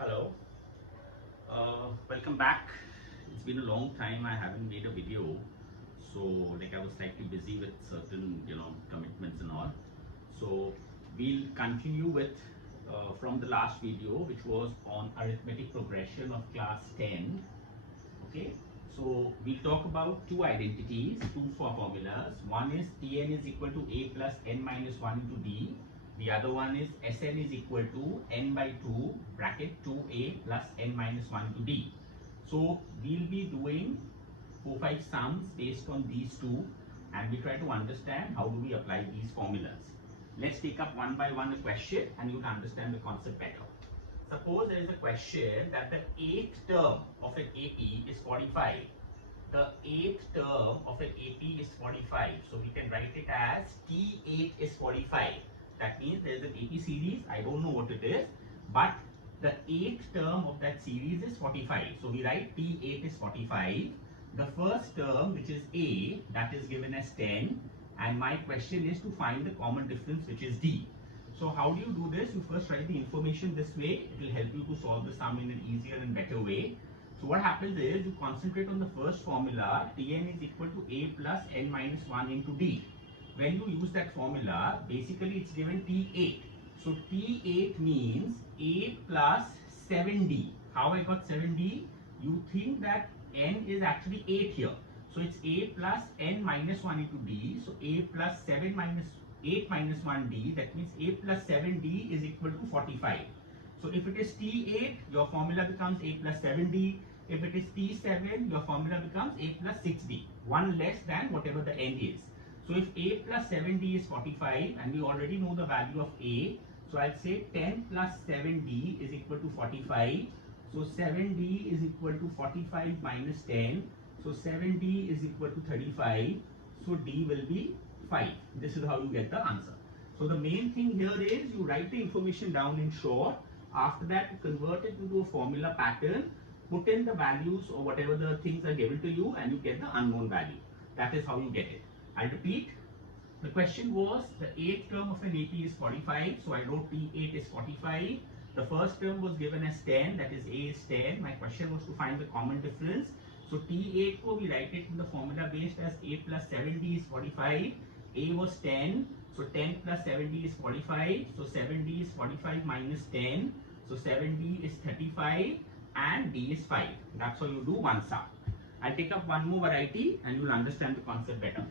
Hello, welcome back. It's been a long time I haven't made a video, so I was slightly busy with certain commitments and all. So we'll continue with from the last video, which was on arithmetic progression of class 10. Okay, so we'll talk about two identities, two formulas. One is Tn is equal to a plus n minus 1 into d. The other one is Sn is equal to n by 2 bracket 2a plus n minus 1 into d. So we'll be doing 4-5 sums based on these two, and we try to understand how do we apply these formulas. Let's take up one by one a question and you'll understand the concept better. Suppose there is a question that the 8th term of an AP is 45. The 8th term of an AP is 45. So we can write it as T8 is 45. That means there is an AP series. I don't know what it is, but the 8th term of that series is 45. So we write T8 is 45. The first term, which is A, that is given as 10. And my question is to find the common difference, which is D. So how do you do this? You first write the information this way. It will help you to solve the sum in an easier and better way. So what happens is you concentrate on the first formula, Tn is equal to a plus n minus 1 into d. When you use that formula, basically it's given T8. So T8 means a plus 7d. How I got 7d? You think that n is actually 8 here. So it's a plus n minus 1 into d. So a plus 7 minus 8 minus 1d, that means a plus 7d is equal to 45. So if it is T8, your formula becomes a plus 7d. If it is T7, your formula becomes a plus 6d, one less than whatever the n is. So if a plus 7d is 45, and we already know the value of a, so I'll say 10 plus 7d is equal to 45. So 7d is equal to 45 minus 10. So 7d is equal to 35. So d will be 5. This is how you get the answer. So the main thing here is you write the information down in short. After that, you convert it into a formula pattern, put in the values or whatever the things are given to you, and you get the unknown value. That is how you get it. I'll repeat. The question was the 8th term of an AP is 45. So I wrote T8 is 45. The first term was given as 10, that is A is 10. My question was to find the common difference. So T8 ko we write it in the formula based as a plus 7d is 45. A was 10, so 10 plus 7d is 45, so 7d is 45 minus 10, so 7d is 35 and d is 5. That's how you do one sum. I'll take up one more variety and you'll understand the concept better.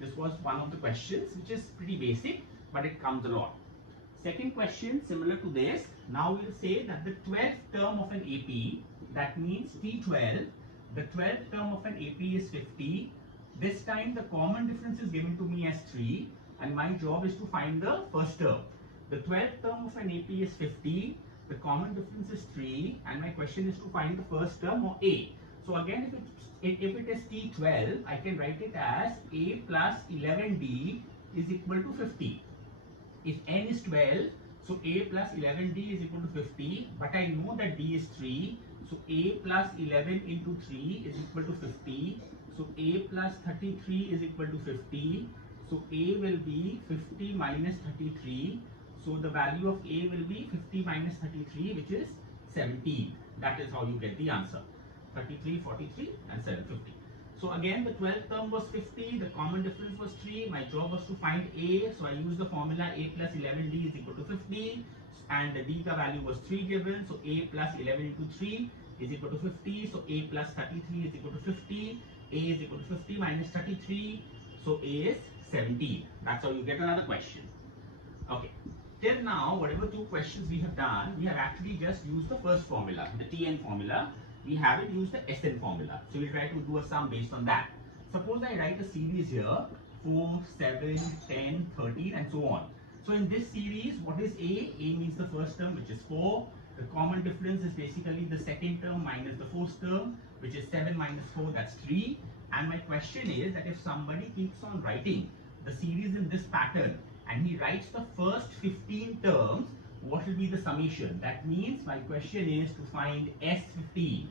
This was one of the questions which is pretty basic, but it comes a lot. Second question similar to this. Now we'll say that the 12th term of an AP, that means T12, the 12th term of an AP is 50. This time the common difference is given to me as 3 and my job is to find the first term. The 12th term of an AP is 50, the common difference is 3 and my question is to find the first term or A. So again if it is T12, I can write it as A plus 11D is equal to 50. If n is 12, so A plus 11D is equal to 50, but I know that D is 3, so A plus 11 into 3 is equal to 50. So A plus 33 is equal to 50. So A will be 50 minus 33. So the value of A will be 50 minus 33, which is 17. That is how you get the answer. 33, 43 and 750. So again the 12th term was 50, the common difference was 3, my job was to find A, so I used the formula A plus 11D is equal to 50 and the D value was 3 given, so A plus 11 into 3 is equal to 50, so A plus 33 is equal to 50, A is equal to 50 minus 33, so A is 17. That's how you get another question. Okay, till now whatever two questions we have done, we have actually just used the first formula, the Tn formula. We haven't used the Sn formula. So we'll try to do a sum based on that. Suppose I write a series here, 4, 7, 10, 13 and so on. So in this series, what is A? A means the first term, which is 4. The common difference is basically the second term minus the fourth term, which is 7 minus 4, that's 3. And my question is that if somebody keeps on writing the series in this pattern and he writes the first 15 terms, what will be the summation? That means my question is to find S15.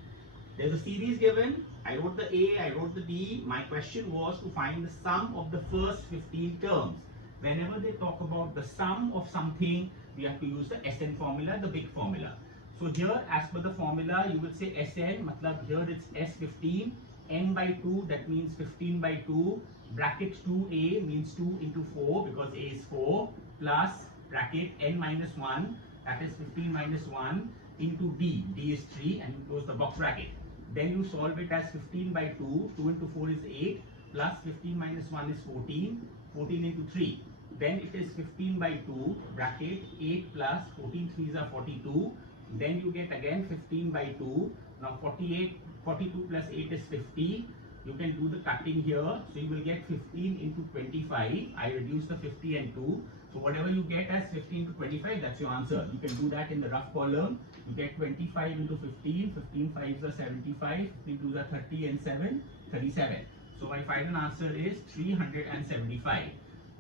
There's a series given. I wrote the A, I wrote the D. My question was to find the sum of the first 15 terms. Whenever they talk about the sum of something, we have to use the Sn formula, the big formula. So here, as per the formula, you will say Sn, matlab here it's S15, n by 2, that means 15 by 2, bracket 2a means 2 into 4 because a is 4, plus bracket n minus 1, that is 15 minus 1 into d, d is 3, and you close the box bracket. Then you solve it as 15 by 2, 2 into 4 is 8, plus 15 minus 1 is 14, 14 into 3. Then it is 15 by 2, bracket 8 plus 14 3s are 42. Then you get again 15 by 2. Now 42 plus 8 is 50. You can do the cutting here. So you will get 15 into 25. I reduce the 50 and 2. So whatever you get as 15 to 25, that's your answer. You can do that in the rough column. You get 25 into 15. 15 5s are 75. 15 2s are 30 and 7, 37. So my final answer is 375.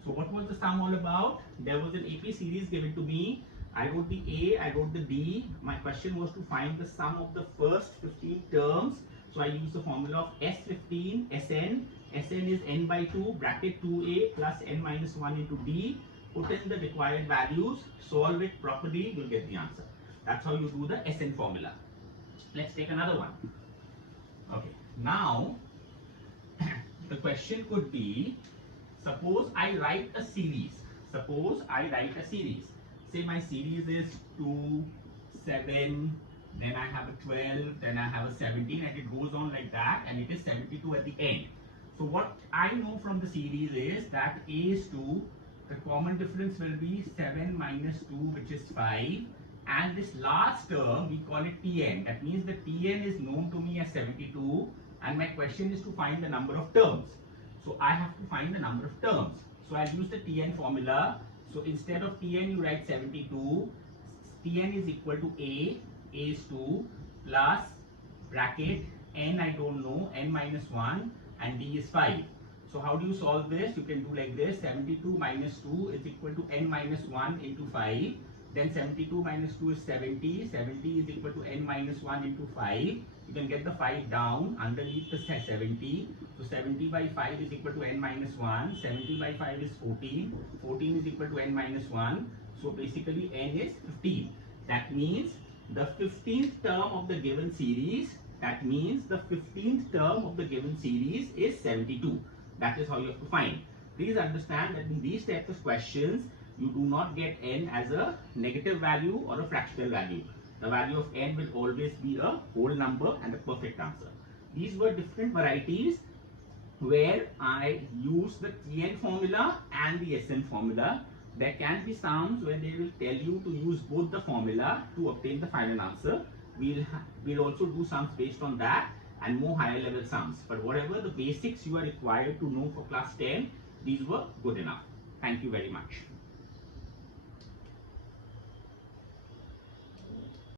So what was the sum all about? There was an AP series given to me. I wrote the A, I wrote the D. My question was to find the sum of the first 15 terms. So I used the formula of S15, Sn. Sn is n by 2, bracket 2a plus n minus 1 into d. Put in the required values, solve it properly, you'll get the answer. That's how you do the Sn formula. Let's take another one. Okay, now the question could be, suppose I write a series. Say my series is 2, 7, then I have a 12, then I have a 17, and it goes on like that, and it is 72 at the end. So what I know from the series is that A is 2, the common difference will be 7 minus 2, which is 5, and this last term we call it Tn. That means the Tn is known to me as 72, and my question is to find the number of terms. So I have to find the number of terms. So I'll use the Tn formula. So instead of Tn, you write 72. Tn is equal to A is 2, plus bracket n I don't know, n minus 1, and d is 5. So how do you solve this? You can do like this. 72 minus 2 is equal to n minus 1 into 5. Then 72 minus 2 is 70. 70 is equal to n minus 1 into 5. You can get the 5 down underneath the 70. So 70 by 5 is equal to n minus 1. 70 by 5 is 14. 14 is equal to n minus 1. So basically n is 15. That means the 15th term of the given series, is 72. That is how you have to find. Please understand that in these types of questions, you do not get n as a negative value or a fractional value. The value of n will always be a whole number and a perfect answer. These were different varieties where I use the Tn formula and the Sn formula. There can be sums where they will tell you to use both the formula to obtain the final answer. We'll also do sums based on that and more higher level sums. But whatever the basics you are required to know for class 10, these were good enough. Thank you very much.